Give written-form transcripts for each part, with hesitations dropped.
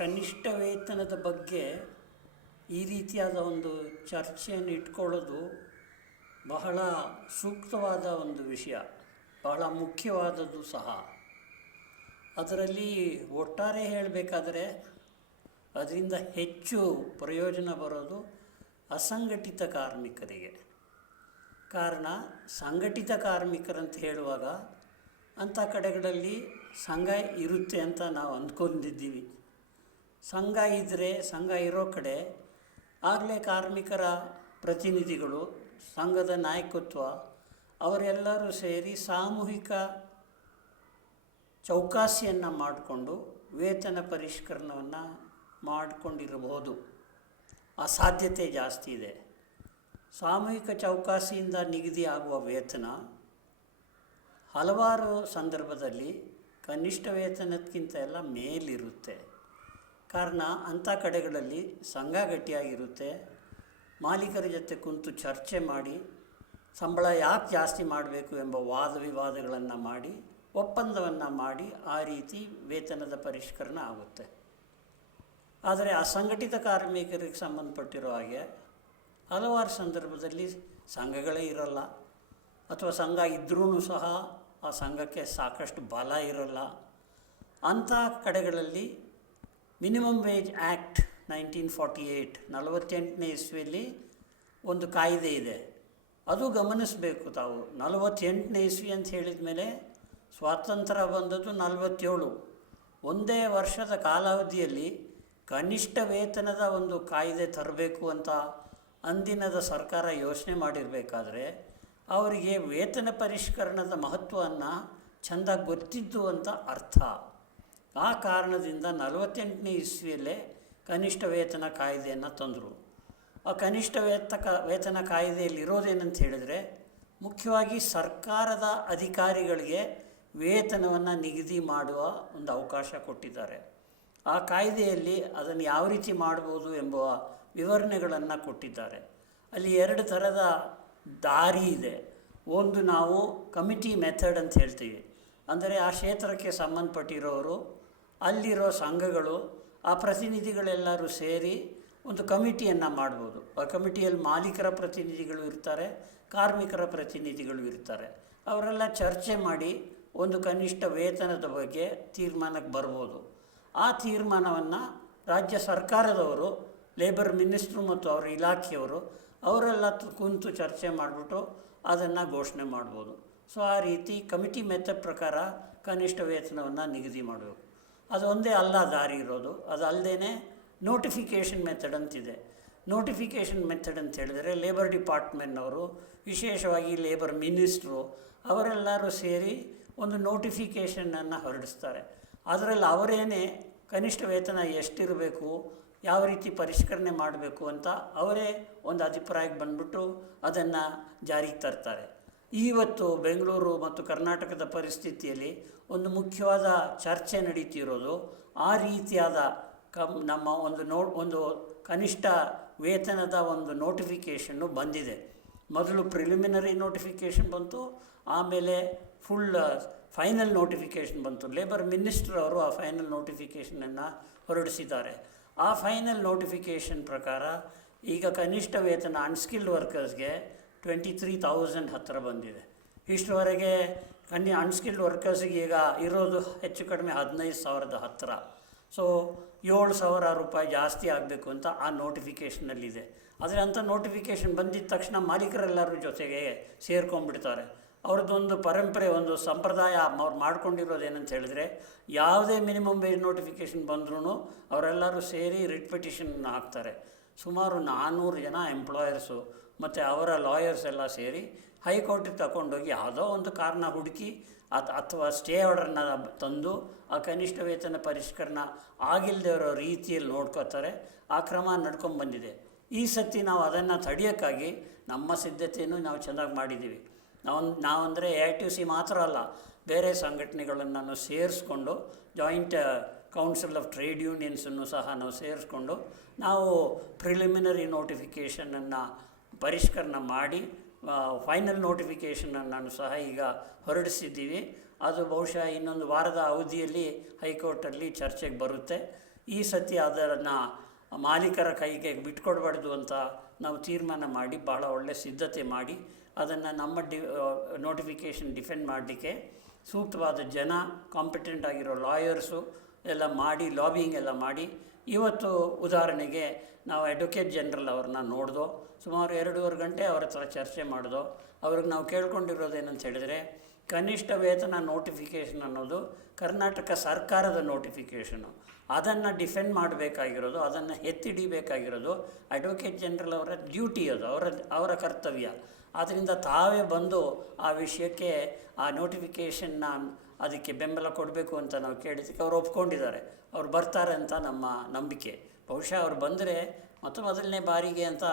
ಕನಿಷ್ಠ ವೇತನದ ಬಗ್ಗೆ ಈ ರೀತಿಯಾದ ಒಂದು ಚರ್ಚೆಯನ್ನು ಇಟ್ಕೊಳ್ಳೋದು ಬಹಳ ಸೂಕ್ತವಾದ ಒಂದು ವಿಷಯ, ಬಹಳ ಮುಖ್ಯವಾದದ್ದು ಸಹ. ಅದರಲ್ಲಿ ಒಟ್ಟಾರೆ ಹೇಳಬೇಕಾದರೆ ಅದರಿಂದ ಹೆಚ್ಚು ಪ್ರಯೋಜನ ಬರೋದು ಅಸಂಘಟಿತ ಕಾರ್ಮಿಕರಿಗೆ. ಕಾರಣ, ಸಂಘಟಿತ ಕಾರ್ಮಿಕರಂತ ಹೇಳುವಾಗ ಅಂಥ ಕಡೆಗಳಲ್ಲಿ ಸಂಘ ಇರುತ್ತೆ ಅಂತ ನಾವು ಅಂದ್ಕೊಂಡಿದ್ದೀವಿ. ಸಂಘ ಇದ್ದರೆ, ಸಂಘ ಇರೋ ಕಡೆ ಆಗಲೇ ಕಾರ್ಮಿಕರ ಪ್ರತಿನಿಧಿಗಳು, ಸಂಘದ ನಾಯಕತ್ವ ಅವರೆಲ್ಲರೂ ಸೇರಿ ಸಾಮೂಹಿಕ ಚೌಕಾಸಿಯನ್ನು ಮಾಡಿಕೊಂಡು ವೇತನ ಪರಿಷ್ಕರಣವನ್ನು ಮಾಡಿಕೊಂಡಿರಬಹುದು. ಆ ಸಾಧ್ಯತೆ ಜಾಸ್ತಿ ಇದೆ. ಸಾಮೂಹಿಕ ಚೌಕಾಸಿಯಿಂದ ನಿಗದಿ ಆಗುವ ವೇತನ ಹಲವಾರು ಸಂದರ್ಭದಲ್ಲಿ ಕನಿಷ್ಠ ವೇತನಕ್ಕಿಂತ ಎಲ್ಲ ಮೇಲಿರುತ್ತೆ. ಕಾರಣ, ಅಂಥ ಕಡೆಗಳಲ್ಲಿ ಸಂಘ ಗಟ್ಟಿಯಾಗಿರುತ್ತೆ. ಮಾಲೀಕರ ಜೊತೆ ಕುಂತು ಚರ್ಚೆ ಮಾಡಿ ಸಂಬಳ ಯಾಕೆ ಜಾಸ್ತಿ ಮಾಡಬೇಕು ಎಂಬ ವಾದ ವಿವಾದಗಳನ್ನು ಮಾಡಿ ಒಪ್ಪಂದವನ್ನು ಮಾಡಿ ಆ ರೀತಿ ವೇತನದ ಪರಿಷ್ಕರಣೆ ಆಗುತ್ತೆ. ಆದರೆ ಅಸಂಘಟಿತ ಕಾರ್ಮಿಕರಿಗೆ ಸಂಬಂಧಪಟ್ಟಿರೋ ಹಾಗೆ ಹಲವಾರು ಸಂದರ್ಭದಲ್ಲಿ ಸಂಘಗಳೇ ಇರೋಲ್ಲ, ಅಥವಾ ಸಂಘ ಇದ್ದರೂ ಸಹ ಆ ಸಂಘಕ್ಕೆ ಸಾಕಷ್ಟು ಬಲ ಇರೋಲ್ಲ. ಅಂಥ ಕಡೆಗಳಲ್ಲಿ ಮಿನಿಮಮ್ ವೇಜ್ ಆ್ಯಕ್ಟ್ 1948 48ನೇ ಇಸ್ವಿಯಲ್ಲಿ ಒಂದು ಕಾಯ್ದೆ ಇದೆ. ಅದು ಗಮನಿಸಬೇಕು ತಾವು. 48ನೇ ಇಸ್ವಿ ಅಂತ ಹೇಳಿದ ಮೇಲೆ ಸ್ವಾತಂತ್ರ್ಯ ಬಂದದ್ದು 47. ಒಂದೇ ವರ್ಷದ ಕಾಲಾವಧಿಯಲ್ಲಿ ಕನಿಷ್ಠ ವೇತನದ ಒಂದು ಕಾಯ್ದೆ ತರಬೇಕು ಅಂತ ಅಂದಿನದ ಸರ್ಕಾರ ಯೋಚನೆ ಮಾಡಿರಬೇಕಾದ್ರೆ ಅವರಿಗೆ ವೇತನ ಪರಿಷ್ಕರಣದ ಮಹತ್ವವನ್ನು ಚೆಂದಾಗಿ ಗೊತ್ತಿದ್ದು ಅಂತ ಅರ್ಥ. ಆ ಕಾರಣದಿಂದ 48ನೇ ಇಸ್ವಿಯಲ್ಲೇ ಕನಿಷ್ಠ ವೇತನ ಕಾಯ್ದೆಯನ್ನು ತಂದರು. ಆ ಕನಿಷ್ಠ ವೇತನ ಕಾಯ್ದೆಯಲ್ಲಿ ಇರೋದೇನಂತ ಹೇಳಿದರೆ, ಮುಖ್ಯವಾಗಿ ಸರ್ಕಾರದ ಅಧಿಕಾರಿಗಳಿಗೆ ವೇತನವನ್ನು ನಿಗದಿ ಮಾಡುವ ಒಂದು ಅವಕಾಶ ಕೊಟ್ಟಿದ್ದಾರೆ. ಆ ಕಾಯ್ದೆಯಲ್ಲಿ ಅದನ್ನು ಯಾವ ರೀತಿ ಮಾಡ್ಬೋದು ಎಂಬ ವಿವರಣೆಗಳನ್ನು ಕೊಟ್ಟಿದ್ದಾರೆ. ಅಲ್ಲಿ 2 ಥರದ ದಾರಿ ಇದೆ. ಒಂದು ನಾವು ಕಮಿಟಿ ಮೆಥಡ್ ಅಂತ ಹೇಳ್ತೀವಿ. ಅಂದರೆ ಆ ಕ್ಷೇತ್ರಕ್ಕೆ ಸಂಬಂಧಪಟ್ಟಿರೋರು, ಅಲ್ಲಿರೋ ಸಂಘಗಳು, ಆ ಪ್ರತಿನಿಧಿಗಳೆಲ್ಲರೂ ಸೇರಿ ಒಂದು ಕಮಿಟಿಯನ್ನು ಮಾಡ್ಬೋದು. ಆ ಕಮಿಟಿಯಲ್ಲಿ ಮಾಲೀಕರ ಪ್ರತಿನಿಧಿಗಳು ಇರ್ತಾರೆ, ಕಾರ್ಮಿಕರ ಪ್ರತಿನಿಧಿಗಳು ಇರ್ತಾರೆ. ಅವರೆಲ್ಲ ಚರ್ಚೆ ಮಾಡಿ ಒಂದು ಕನಿಷ್ಠ ವೇತನದ ಬಗ್ಗೆ ತೀರ್ಮಾನಕ್ಕೆ ಬರ್ಬೋದು. ಆ ತೀರ್ಮಾನವನ್ನು ರಾಜ್ಯ ಸರ್ಕಾರದವರು, ಲೇಬರ್ ಮಿನಿಸ್ಟ್ರು ಮತ್ತು ಅವರ ಇಲಾಖೆಯವರು ಅವರೆಲ್ಲ ಕುಂತು ಚರ್ಚೆ ಮಾಡಿಬಿಟ್ಟು ಅದನ್ನು ಘೋಷಣೆ ಮಾಡ್ಬೋದು. ಸೊ ಆ ರೀತಿ ಕಮಿಟಿ ಮೆಥಡ್ ಪ್ರಕಾರ ಕನಿಷ್ಠ ವೇತನವನ್ನು ನಿಗದಿ ಮಾಡಬೇಕು. ಅದೊಂದೇ ಅಲ್ಲ ದಾರಿ ಇರೋದು. ಅದಲ್ಲದೇ ನೋಟಿಫಿಕೇಷನ್ ಮೆಥಡ್ ಅಂತಿದೆ. ನೋಟಿಫಿಕೇಷನ್ ಮೆಥಡ್ ಅಂತ ಹೇಳಿದರೆ ಲೇಬರ್ ಡಿಪಾರ್ಟ್ಮೆಂಟ್ನವರು, ವಿಶೇಷವಾಗಿ ಲೇಬರ್ ಮಿನಿಸ್ಟ್ರು ಅವರೆಲ್ಲರೂ ಸೇರಿ ಒಂದು ನೋಟಿಫಿಕೇಷನನ್ನು ಹೊರಡಿಸ್ತಾರೆ. ಅದರಲ್ಲಿ ಅವರೇನೇ ಕನಿಷ್ಠ ವೇತನ ಎಷ್ಟಿರಬೇಕು, ಯಾವ ರೀತಿ ಪರಿಷ್ಕರಣೆ ಮಾಡಬೇಕು ಅಂತ ಅವರೇ ಒಂದು ಅಭಿಪ್ರಾಯಕ್ಕೆ ಬಂದ್ಬಿಟ್ಟು ಅದನ್ನು ಜಾರಿಗೆ ತರ್ತಾರೆ. ಇವತ್ತು ಬೆಂಗಳೂರು ಮತ್ತು ಕರ್ನಾಟಕದ ಪರಿಸ್ಥಿತಿಯಲ್ಲಿ ಒಂದು ಮುಖ್ಯವಾದ ಚರ್ಚೆ ನಡೀತಿರೋದು ಆ ರೀತಿಯಾದ ನಮ್ಮ ಒಂದು ಕನಿಷ್ಠ ವೇತನದ ಒಂದು ನೋಟಿಫಿಕೇಷನ್ನು ಬಂದಿದೆ. ಮೊದಲು ಪ್ರಿಲಿಮಿನರಿ ನೋಟಿಫಿಕೇಷನ್ ಬಂತು, ಆಮೇಲೆ ಫೈನಲ್ ನೋಟಿಫಿಕೇಷನ್ ಬಂತು. ಲೇಬರ್ ಮಿನಿಸ್ಟ್ರ್ ಅವರು ಆ ಫೈನಲ್ ನೋಟಿಫಿಕೇಷನನ್ನು ಹೊರಡಿಸಿದ್ದಾರೆ. ಆ ಫೈನಲ್ ನೋಟಿಫಿಕೇಷನ್ ಪ್ರಕಾರ ಈಗ ಕನಿಷ್ಠ ವೇತನ ಅನ್ಸ್ಕಿಲ್ಡ್ ವರ್ಕರ್ಸ್ಗೆ 23,000 ಹತ್ತಿರ ಬಂದಿದೆ. ಇಷ್ಟುವರೆಗೆ ಅನ್ಸ್ಕಿಲ್ಡ್ ವರ್ಕರ್ಸಿಗೆ ಈಗ ಇರೋದು ಹೆಚ್ಚು ಕಡಿಮೆ 15,000 ಹತ್ತಿರ. ಸೊ 7,000 ರೂಪಾಯಿ ಜಾಸ್ತಿ ಆಗಬೇಕು ಅಂತ ಆ ನೋಟಿಫಿಕೇಷನಲ್ಲಿದೆ. ಆದರೆ ಅಂಥ ನೋಟಿಫಿಕೇಷನ್ ಬಂದಿದ್ದ ತಕ್ಷಣ ಮಾಲೀಕರೆಲ್ಲರ ಜೊತೆಗೆ ಸೇರ್ಕೊಂಡ್ಬಿಡ್ತಾರೆ. ಅವ್ರದ್ದೊಂದು ಪರಂಪರೆ, ಒಂದು ಸಂಪ್ರದಾಯ ಅವ್ರು ಮಾಡ್ಕೊಂಡಿರೋದು ಏನಂತ ಹೇಳಿದ್ರೆ, ಯಾವುದೇ ಮಿನಿಮಮ್ ವೇಜ್ ನೋಟಿಫಿಕೇಷನ್ ಬಂದ್ರೂ ಅವರೆಲ್ಲರೂ ಸೇರಿ ರಿಟ್ ಪಿಟಿಷನ್ನ ಹಾಕ್ತಾರೆ. ಸುಮಾರು 400 ಜನ ಎಂಪ್ಲಾಯರ್ಸು ಮತ್ತು ಅವರ ಲಾಯರ್ಸ್ ಎಲ್ಲ ಸೇರಿ ಹೈಕೋರ್ಟಿಗೆ ತಗೊಂಡೋಗಿ ಯಾವುದೋ ಒಂದು ಕಾರಣ ಹುಡುಕಿ ಅಥವಾ ಸ್ಟೇ ಆರ್ಡರ್ನ ತಂದು ಆ ಕನಿಷ್ಠ ವೇತನ ಪರಿಷ್ಕರಣೆ ಆಗಿಲ್ಲದೆ ಇರೋ ರೀತಿಯಲ್ಲಿ ನೋಡ್ಕೋತಾರೆ. ಆ ಕ್ರಮ ನಡ್ಕೊಂಡ್ಬಂದಿದೆ. ಈ ಸತಿ ನಾವು ಅದನ್ನು ತಡೆಯೋಕ್ಕಾಗಿ ನಮ್ಮ ಸಿದ್ಧತೆಯನ್ನು ನಾವು ಚೆನ್ನಾಗಿ ಮಾಡಿದ್ದೀವಿ. ನಾವಂದರೆ AITUC ಮಾತ್ರ ಅಲ್ಲ, ಬೇರೆ ಸಂಘಟನೆಗಳನ್ನು ಸೇರಿಸ್ಕೊಂಡು, ಜಾಯಿಂಟ್ ಕೌನ್ಸಿಲ್ ಆಫ್ ಟ್ರೇಡ್ ಯೂನಿಯನ್ಸನ್ನು ಸಹ ನಾವು ಸೇರಿಸ್ಕೊಂಡು ನಾವು ಪ್ರಿಲಿಮಿನರಿ ನೋಟಿಫಿಕೇಷನನ್ನು ಪರಿಷ್ಕರಣೆ ಮಾಡಿ ಫೈನಲ್ ನೋಟಿಫಿಕೇಷನನ್ನು ಸಹ ಈಗ ಹೊರಡಿಸಿದ್ದೀವಿ. ಅದು ಬಹುಶಃ ಇನ್ನೊಂದು ವಾರದ ಅವಧಿಯಲ್ಲಿ ಹೈಕೋರ್ಟಲ್ಲಿ ಚರ್ಚೆಗೆ ಬರುತ್ತೆ. ಈ ಸತಿ ಅದನ್ನು ಮಾಲೀಕರ ಕೈಗೆ ಬಿಟ್ಕೊಡ್ಬಾರ್ದು ಅಂತ ನಾವು ತೀರ್ಮಾನ ಮಾಡಿ ಭಾಳ ಒಳ್ಳೆಯ ಸಿದ್ಧತೆ ಮಾಡಿ ಅದನ್ನು ನಮ್ಮ ನೋಟಿಫಿಕೇಷನ್ ಡಿಫೆಂಡ್ ಮಾಡಲಿಕ್ಕೆ ಸೂಕ್ತವಾದ ಜನ, ಕಾಂಪಿಟೆಂಟ್ ಆಗಿರೋ ಲಾಯರ್ಸು ಎಲ್ಲ ಮಾಡಿ, ಲಾಬಿಯಿಂಗ್ ಎಲ್ಲ ಮಾಡಿ, ಇವತ್ತು ಉದಾಹರಣೆಗೆ ನಾವು ಅಡ್ವೊಕೇಟ್ ಜನರಲ್ ಅವ್ರನ್ನ ನೋಡಿದೋ, ಸುಮಾರು 2.5 ಗಂಟೆ ಅವ್ರ ಹತ್ರ ಚರ್ಚೆ ಮಾಡಿದೋ. ಅವ್ರಿಗೆ ನಾವು ಕೇಳ್ಕೊಂಡಿರೋದೇನಂತ ಹೇಳಿದರೆ, ಕನಿಷ್ಠ ವೇತನ ನೋಟಿಫಿಕೇಷನ್ ಅನ್ನೋದು ಕರ್ನಾಟಕ ಸರ್ಕಾರದ ನೋಟಿಫಿಕೇಷನು. ಅದನ್ನು ಡಿಫೆಂಡ್ ಮಾಡಬೇಕಾಗಿರೋದು, ಅದನ್ನು ಎತ್ತಿಡಿಬೇಕಾಗಿರೋದು ಅಡ್ವೊಕೇಟ್ ಜನರಲ್ ಅವರ ಡ್ಯೂಟಿ, ಅದು ಅವರ ಕರ್ತವ್ಯ. ಆದ್ದರಿಂದ ತಾವೇ ಬಂದು ಆ ವಿಷಯಕ್ಕೆ, ಆ ನೋಟಿಫಿಕೇಷನ್ನ ಅದಕ್ಕೆ ಬೆಂಬಲ ಕೊಡಬೇಕು ಅಂತ ನಾವು ಕೇಳಿದ್ದಕ್ಕೆ ಅವ್ರು ಒಪ್ಕೊಂಡಿದ್ದಾರೆ. ಅವ್ರು ಬರ್ತಾರೆ ಅಂತ ನಮ್ಮ ನಂಬಿಕೆ. ಬಹುಶಃ ಅವ್ರು ಬಂದರೆ ಮೊದಲನೇ ಬಾರಿಗೆ ಅಂತ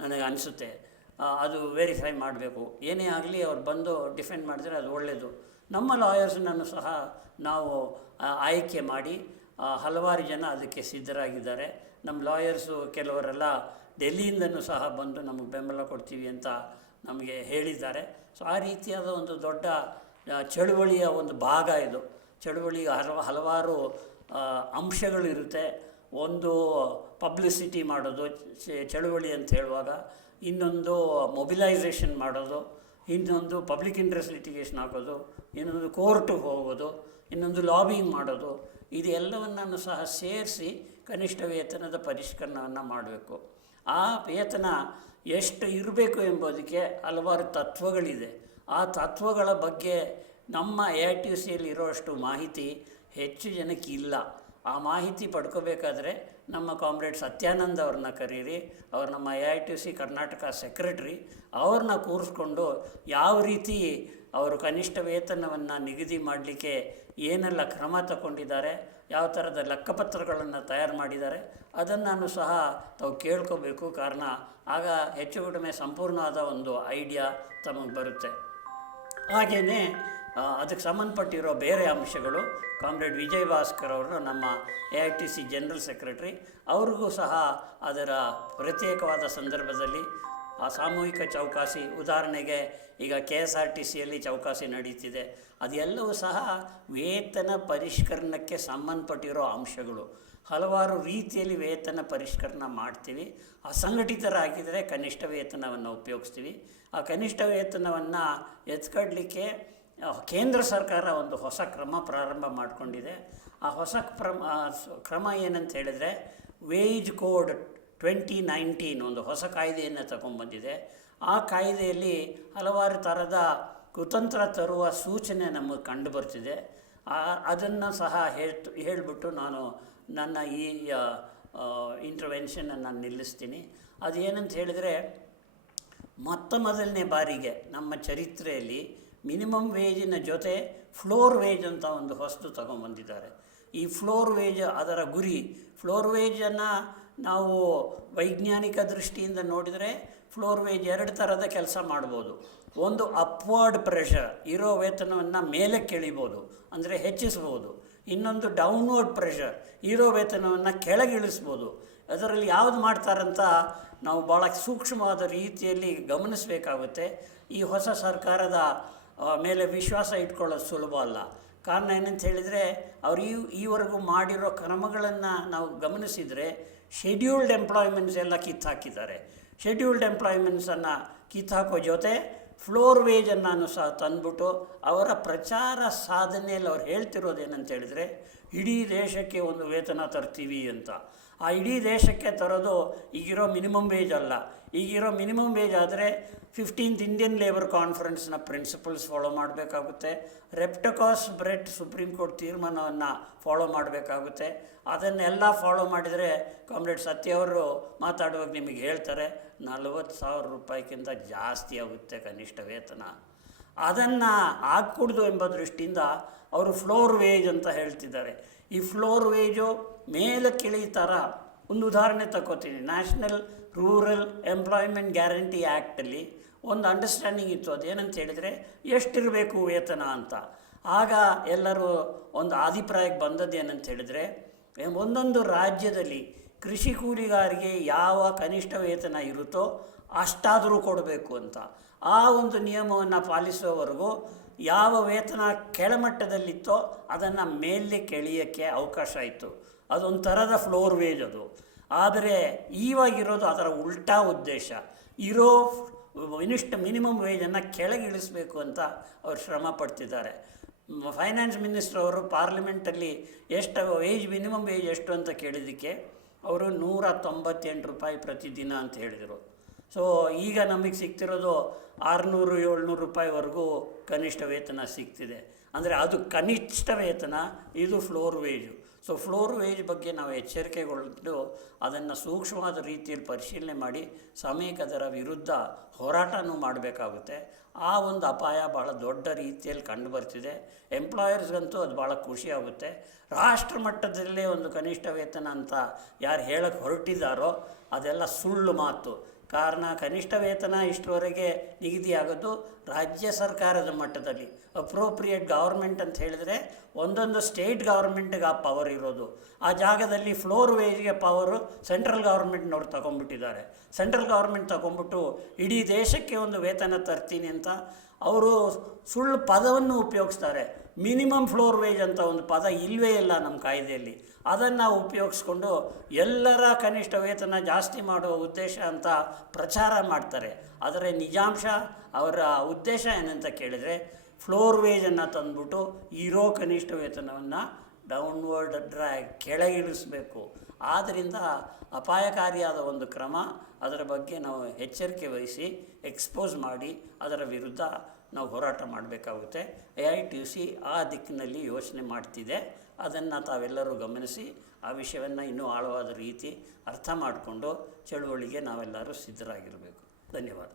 ನನಗೆ ಅನಿಸುತ್ತೆ. ಅದು ವೆರಿಫೈ ಮಾಡಬೇಕು. ಏನೇ ಆಗಲಿ ಅವ್ರು ಬಂದು ಡಿಫೆಂಡ್ ಮಾಡಿದರೆ ಅದು ಒಳ್ಳೆಯದು. ನಮ್ಮ ಲಾಯರ್ಸ್ನನ್ನು ಸಹ ನಾವು ಆಯ್ಕೆ ಮಾಡಿ ಹಲವಾರು ಜನ ಅದಕ್ಕೆ ಸಿದ್ಧರಾಗಿದ್ದಾರೆ. ನಮ್ಮ ಲಾಯರ್ಸು ಕೆಲವರೆಲ್ಲ ಡೆಲ್ಲಿಯಿಂದನೂ ಸಹ ಬಂದು ನಮಗೆ ಬೆಂಬಲ ಕೊಡ್ತೀವಿ ಅಂತ ನಮಗೆ ಹೇಳಿದ್ದಾರೆ. ಸೊ ಆ ರೀತಿಯಾದ ಒಂದು ದೊಡ್ಡ ಚಳುವಳಿಯ ಒಂದು ಭಾಗ ಇದು. ಚಳುವಳಿ ಹಲವಾರು ಅಂಶಗಳಿರುತ್ತೆ. ಒಂದು ಪಬ್ಲಿಸಿಟಿ ಮಾಡೋದು ಚಳುವಳಿ ಅಂತ ಹೇಳುವಾಗ, ಇನ್ನೊಂದು ಮೊಬಿಲೈಸೇಷನ್ ಮಾಡೋದು, ಇನ್ನೊಂದು ಪಬ್ಲಿಕ್ ಇಂಟ್ರೆಸ್ಟ್ ಲಿಟಿಗೇಷನ್ ಹಾಕೋದು, ಇನ್ನೊಂದು ಕೋರ್ಟಿಗೆ ಹೋಗೋದು, ಇನ್ನೊಂದು ಲಾಬಿಂಗ್ ಮಾಡೋದು. ಇದೆಲ್ಲವನ್ನು ಸಹ ಸೇರಿಸಿ ಕನಿಷ್ಠ ವೇತನದ ಪರಿಷ್ಕರಣವನ್ನು ಮಾಡಬೇಕು. ಆ ವೇತನ ಎಷ್ಟು ಇರಬೇಕು ಎಂಬುದಕ್ಕೆ ಹಲವಾರು ತತ್ವಗಳಿದೆ. ಆ ತತ್ವಗಳ ಬಗ್ಗೆ ನಮ್ಮ AITUCಯಲ್ಲಿ ಇರೋಷ್ಟು ಮಾಹಿತಿ ಹೆಚ್ಚು ಜನಕ್ಕೆ ಇಲ್ಲ. ಆ ಮಾಹಿತಿ ಪಡ್ಕೋಬೇಕಾದ್ರೆ ನಮ್ಮ ಕಾಮ್ರೇಡ್ ಸತ್ಯಾನಂದ್ ಅವ್ರನ್ನ ಕರೀರಿ. ಅವ್ರು ನಮ್ಮ AITUC ಕರ್ನಾಟಕ ಸೆಕ್ರೆಟ್ರಿ. ಅವ್ರನ್ನ ಕೂರಿಸ್ಕೊಂಡು ಯಾವ ರೀತಿ ಅವರು ಕನಿಷ್ಠ ವೇತನವನ್ನು ನಿಗದಿ ಮಾಡಲಿಕ್ಕೆ ಏನೆಲ್ಲ ಕ್ರಮ ತಗೊಂಡಿದ್ದಾರೆ, ಯಾವ ಥರದ ಲೆಕ್ಕಪತ್ರಗಳನ್ನು ತಯಾರು ಮಾಡಿದ್ದಾರೆ, ಅದನ್ನು ಸಹ ತಾವು ಕೇಳ್ಕೋಬೇಕು. ಕಾರಣ ಆಗ ಹೆಚ್ಚು ಕಡಿಮೆ ಸಂಪೂರ್ಣವಾದ ಒಂದು ಐಡಿಯಾ ತಮಗೆ ಬರುತ್ತೆ. ಹಾಗೆಯೇ ಅದಕ್ಕೆ ಸಂಬಂಧಪಟ್ಟಿರೋ ಬೇರೆ ಅಂಶಗಳು ಕಾಮ್ರೇಡ್ ವಿಜಯ್ ಭಾಸ್ಕರ್ ಅವರು, ನಮ್ಮ AITUC ಜನರಲ್ ಸೆಕ್ರೆಟ್ರಿ, ಅವ್ರಿಗೂ ಸಹ ಅದರ ಪ್ರತ್ಯೇಕವಾದ ಸಂದರ್ಭದಲ್ಲಿ ಆ ಸಾಮೂಹಿಕ ಚೌಕಾಸಿ, ಉದಾಹರಣೆಗೆ ಈಗ KSRTCಯಲ್ಲಿ ಚೌಕಾಸಿ ನಡೀತಿದೆ, ಅದೆಲ್ಲವೂ ಸಹ ವೇತನ ಪರಿಷ್ಕರಣಕ್ಕೆ ಸಂಬಂಧಪಟ್ಟಿರೋ ಅಂಶಗಳು. ಹಲವಾರು ರೀತಿಯಲ್ಲಿ ವೇತನ ಪರಿಷ್ಕರಣೆ ಮಾಡ್ತೀವಿ. ಅಸಂಘಟಿತರಾಗಿದ್ದರೆ ಕನಿಷ್ಠ ವೇತನವನ್ನು ಉಪಯೋಗಿಸ್ತೀವಿ. ಆ ಕನಿಷ್ಠ ವೇತನವನ್ನು ಎತ್ಕೊಡ್ಲಿಕ್ಕೆ ಕೇಂದ್ರ ಸರ್ಕಾರ ಒಂದು ಹೊಸ ಕ್ರಮ ಪ್ರಾರಂಭ ಮಾಡಿಕೊಂಡಿದೆ. ಆ ಹೊಸ ಕ್ರಮ ಏನಂತ ಹೇಳಿದರೆ, ವೇಜ್ ಕೋಡ್ 2019 ಒಂದು ಹೊಸ ಕಾಯ್ದೆಯನ್ನು ತಗೊಂಡ್ಬಂದಿದೆ. ಆ ಕಾಯ್ದೆಯಲ್ಲಿ ಹಲವಾರು ಥರದ ಕುತಂತ್ರ ತರುವ ಸೂಚನೆ ನಮಗೆ ಕಂಡು ಬರ್ತಿದೆ. ಅದನ್ನು ಸಹ ಹೇಳಿಬಿಟ್ಟು ನಾನು ನನ್ನ ಈ ಇಂಟರ್ವೆನ್ಷನನ್ನು ನಾನು ನಿಲ್ಲಿಸ್ತೀನಿ. ಅದೇನಂತ ಹೇಳಿದರೆ, ಮೊದಲನೇ ಬಾರಿಗೆ ನಮ್ಮ ಚರಿತ್ರೆಯಲ್ಲಿ ಮಿನಿಮಮ್ ವೇಜಿನ ಜೊತೆ ಫ್ಲೋರ್ ವೇಜ್ ಅಂತ ಒಂದು ಹೊಸ್ತು ತಗೊಂಬಂದಿದ್ದಾರೆ. ಈ ಫ್ಲೋರ್ ವೇಜ್ ಅದರ ಗುರಿ, ಫ್ಲೋರ್ ವೇಜನ್ನು ನಾವು ವೈಜ್ಞಾನಿಕ ದೃಷ್ಟಿಯಿಂದ ನೋಡಿದರೆ ಫ್ಲೋರ್ ವೇಜ್ 2 ಥರದ ಕೆಲಸ ಮಾಡ್ಬೋದು. ಒಂದು ಅಪ್ವರ್ಡ್ ಪ್ರೆಷರ್, ಇರೋ ವೇತನವನ್ನು ಮೇಲೆ ಕೆಳಿಬೋದು, ಅಂದರೆ ಹೆಚ್ಚಿಸ್ಬೋದು. ಇನ್ನೊಂದು ಡೌನ್ವರ್ಡ್ ಪ್ರೆಷರ್, ಇರೋ ವೇತನವನ್ನು ಕೆಳಗಿಳಿಸ್ಬೋದು. ಅದರಲ್ಲಿ ಯಾವುದು ಮಾಡ್ತಾರಂತ ನಾವು ಭಾಳ ಸೂಕ್ಷ್ಮವಾದ ರೀತಿಯಲ್ಲಿ ಗಮನಿಸಬೇಕಾಗುತ್ತೆ. ಈ ಹೊಸ ಸರ್ಕಾರದ ಮೇಲೆ ವಿಶ್ವಾಸ ಇಟ್ಕೊಳ್ಳೋದು ಸುಲಭ ಅಲ್ಲ. ಕಾರಣ ಏನಂತ ಹೇಳಿದರೆ, ಅವರು ಈವರೆಗೂ ಮಾಡಿರೋ ಕ್ರಮಗಳನ್ನು ನಾವು ಗಮನಿಸಿದರೆ ಶೆಡ್ಯೂಲ್ಡ್ ಎಂಪ್ಲಾಯ್ಮೆಂಟ್ಸ್ ಎಲ್ಲ ಕಿತ್ತಾಕಿದ್ದಾರೆ. ಶೆಡ್ಯೂಲ್ಡ್ ಎಂಪ್ಲಾಯ್ಮೆಂಟ್ಸನ್ನು ಕಿತ್ತಾಕೋ ಜೊತೆ ಫ್ಲೋರ್ ವೇಜನ್ನು ಸಹ ತಂದ್ಬಿಟ್ಟು ಅವರ ಪ್ರಚಾರ ಸಾಧನೆಯಲ್ಲಿ ಅವ್ರು ಹೇಳ್ತಿರೋದೇನಂತ ಹೇಳಿದರೆ, ಇಡೀ ದೇಶಕ್ಕೆ ಒಂದು ವೇತನ ತರ್ತೀವಿ ಅಂತ. ಆ ಇಡೀ ದೇಶಕ್ಕೆ ತರೋದು ಈಗಿರೋ ಮಿನಿಮಮ್ ವೇಜ್ ಅಲ್ಲ. ಈಗಿರೋ ಮಿನಿಮಮ್ ವೇಜ್ ಆದರೆ 15th ಇಂಡಿಯನ್ ಲೇಬರ್ ಕಾನ್ಫರೆನ್ಸ್ನ ಪ್ರಿನ್ಸಿಪಲ್ಸ್ ಫಾಲೋ ಮಾಡಬೇಕಾಗುತ್ತೆ. ರೆಪ್ಟಕಾಸ್ ಬ್ರೆಟ್ ಸುಪ್ರೀಂ ಕೋರ್ಟ್ ತೀರ್ಮಾನವನ್ನು ಫಾಲೋ ಮಾಡಬೇಕಾಗುತ್ತೆ. ಅದನ್ನೆಲ್ಲ ಫಾಲೋ ಮಾಡಿದರೆ ಕಾಮ್ರೇಡ್ ಸತ್ಯ ಅವರು ಮಾತಾಡುವಾಗ ನಿಮಗೆ ಹೇಳ್ತಾರೆ 40,000 ರೂಪಾಯಿಗಿಂತ ಜಾಸ್ತಿ ಆಗುತ್ತೆ ಕನಿಷ್ಠ ವೇತನ. ಅದನ್ನು ಹಾಕ್ಕೊಡ್ದು ಎಂಬ ದೃಷ್ಟಿಯಿಂದ ಅವರು ಫ್ಲೋರ್ ವೇಜ್ ಅಂತ ಹೇಳ್ತಿದ್ದಾರೆ. ಈ ಫ್ಲೋರ್ ವೇಜು ಮೇಲೆ ಕೆಳಿ ಥರ ಒಂದು ಉದಾಹರಣೆ ತಗೋತೀನಿ. ನ್ಯಾಷನಲ್ ರೂರಲ್ ಎಂಪ್ಲಾಯ್ಮೆಂಟ್ ಗ್ಯಾರಂಟಿ ಆ್ಯಕ್ಟಲ್ಲಿ ಒಂದು ಅಂಡರ್ಸ್ಟ್ಯಾಂಡಿಂಗ್ ಇತ್ತು. ಅದೇನಂತ ಹೇಳಿದರೆ, ಎಷ್ಟಿರಬೇಕು ವೇತನ ಅಂತ. ಆಗ ಎಲ್ಲರೂ ಒಂದು ಅಭಿಪ್ರಾಯಕ್ಕೆ ಬಂದದ್ದು ಏನಂತ ಹೇಳಿದರೆ, ಒಂದೊಂದು ರಾಜ್ಯದಲ್ಲಿ ಕೃಷಿ ಕೂಲಿಗಾರಿಗೆ ಯಾವ ಕನಿಷ್ಠ ವೇತನ ಇರುತ್ತೋ ಅಷ್ಟಾದರೂ ಕೊಡಬೇಕು ಅಂತ. ಆ ಒಂದು ನಿಯಮವನ್ನು ಪಾಲಿಸುವವರೆಗೂ ಯಾವ ವೇತನ ಕೆಳಮಟ್ಟದಲ್ಲಿತ್ತೋ ಅದನ್ನು ಮೇಲೆ ಕೆಳೆಯೋಕ್ಕೆ ಅವಕಾಶ ಇತ್ತು. ಅದೊಂದು ಥರದ ಫ್ಲೋರ್ ವೇಜ್ ಅದು. ಆದರೆ ಇವಾಗಿರೋದು ಅದರ ಉಲ್ಟಾ ಉದ್ದೇಶ. ಇರೋ ಮಿನಿಮಮ್ ವೇಜನ್ನು ಕೆಳಗಿಳಿಸಬೇಕು ಅಂತ ಅವರು ಶ್ರಮ ಪಡ್ತಿದ್ದಾರೆ. ಫೈನಾನ್ಸ್ ಮಿನಿಸ್ಟರ್ ಅವರು ಪಾರ್ಲಿಮೆಂಟಲ್ಲಿ ಮಿನಿಮಮ್ ವೇಜ್ ಎಷ್ಟು ಅಂತ ಕೇಳಿದ್ದಕ್ಕೆ ಅವರು 198 ರೂಪಾಯಿ ಪ್ರತಿದಿನ ಅಂತ ಹೇಳಿದರು. ಸೊ ಈಗ ನಮಗೆ ಸಿಗ್ತಿರೋದು 600-700 ರೂಪಾಯಿವರೆಗೂ ಕನಿಷ್ಠ ವೇತನ ಸಿಗ್ತಿದೆ. ಅಂದರೆ ಅದು ಕನಿಷ್ಠ ವೇತನ, ಇದು floor wage. So floor wage ಬಗ್ಗೆ ನಾವು ಎಚ್ಚರಿಕೆಗೊಂಡು ಅದನ್ನು ಸೂಕ್ಷ್ಮವಾದ ರೀತಿಯಲ್ಲಿ ಪರಿಶೀಲನೆ ಮಾಡಿ ಸಮಯಕ್ಕೆ ಅದರ ವಿರುದ್ಧ ಹೋರಾಟನೂ ಮಾಡಬೇಕಾಗುತ್ತೆ. ಆ ಒಂದು ಅಪಾಯ ಭಾಳ ದೊಡ್ಡ ರೀತಿಯಲ್ಲಿ ಕಂಡುಬರ್ತಿದೆ. ಎಂಪ್ಲಾಯರ್ಸ್ಗಂತೂ ಅದು ಭಾಳ ಖುಷಿಯಾಗುತ್ತೆ. ರಾಷ್ಟ್ರ ಮಟ್ಟದಲ್ಲೇ ಒಂದು ಕನಿಷ್ಠ ವೇತನ ಅಂತ ಯಾರು ಹೇಳಕ್ಕೆ ಹೊರಟಿದ್ದಾರೋ ಅದೆಲ್ಲ ಸುಳ್ಳು ಮಾತು. ಕಾರಣ ಕನಿಷ್ಠ ವೇತನ ಇಷ್ಟರವರೆಗೆ ನಿಗದಿಯಾಗೋದು ರಾಜ್ಯ ಸರ್ಕಾರದ ಮಟ್ಟದಲ್ಲಿ. ಅಪ್ರೋಪ್ರಿಯೇಟ್ ಗೌರ್ಮೆಂಟ್ ಅಂತ ಹೇಳಿದರೆ ಒಂದೊಂದು ಸ್ಟೇಟ್ ಗೌರ್ಮೆಂಟ್ಗೆ ಆ ಪವರ್ ಇರೋದು. ಆ ಜಾಗದಲ್ಲಿ ಫ್ಲೋರ್ ವೇಜ್ಗೆ ಪವರು ಸೆಂಟ್ರಲ್ ಗೌರ್ಮೆಂಟ್ನವ್ರು ತಗೊಂಡ್ಬಿಟ್ಟಿದ್ದಾರೆ. ಸೆಂಟ್ರಲ್ ಗೌರ್ಮೆಂಟ್ ತಗೊಂಡ್ಬಿಟ್ಟು ಇಡೀ ದೇಶಕ್ಕೆ ಒಂದು ವೇತನ ತರ್ತೀನಿ ಅಂತ ಅವರು ಸುಳ್ಳು ಪದವನ್ನು ಉಪಯೋಗಿಸ್ತಾರೆ. ಮಿನಿಮಮ್ ಫ್ಲೋರ್ ವೇಜ್ ಅಂತ ಒಂದು ಪದ ಇಲ್ಲವೇ ಇಲ್ಲ ನಮ್ಮ ಕಾಯ್ದೆಯಲ್ಲಿ. ಅದನ್ನು ಉಪಯೋಗಿಸ್ಕೊಂಡು ಎಲ್ಲರ ಕನಿಷ್ಠ ವೇತನ ಜಾಸ್ತಿ ಮಾಡುವ ಉದ್ದೇಶ ಅಂತ ಪ್ರಚಾರ ಮಾಡ್ತಾರೆ. ಆದರೆ ನಿಜಾಂಶ ಅವರ ಉದ್ದೇಶ ಏನಂತ ಕೇಳಿದರೆ ಫ್ಲೋರ್ ವೇಜನ್ನು ತಂದುಬಿಟ್ಟು ಇರೋ ಕನಿಷ್ಠ ವೇತನವನ್ನು ಡೌನ್ವರ್ಡ್ ಕೆಳಗಿಳಿಸಬೇಕು. ಆದ್ದರಿಂದ ಅಪಾಯಕಾರಿಯಾದ ಒಂದು ಕ್ರಮ. ಅದರ ಬಗ್ಗೆ ನಾವು ಎಚ್ಚರಿಕೆ ವಹಿಸಿ ಎಕ್ಸ್ಪೋಸ್ ಮಾಡಿ ಅದರ ವಿರುದ್ಧ ನಾವು ಹೋರಾಟ ಮಾಡಬೇಕಾಗುತ್ತೆ. AITUC ಆ ದಿಕ್ಕಿನಲ್ಲಿ ಯೋಚನೆ ಮಾಡ್ತಿದೆ. ಅದನ್ನು ತಾವೆಲ್ಲರೂ ಗಮನಿಸಿ ಆ ವಿಷಯವನ್ನು ಇನ್ನೂ ಆಳವಾದ ರೀತಿ ಅರ್ಥ ಮಾಡಿಕೊಂಡು ಚಳುವಳಿಗೆ ನಾವೆಲ್ಲರೂ ಸಿದ್ಧರಾಗಿರಬೇಕು. ಧನ್ಯವಾದ.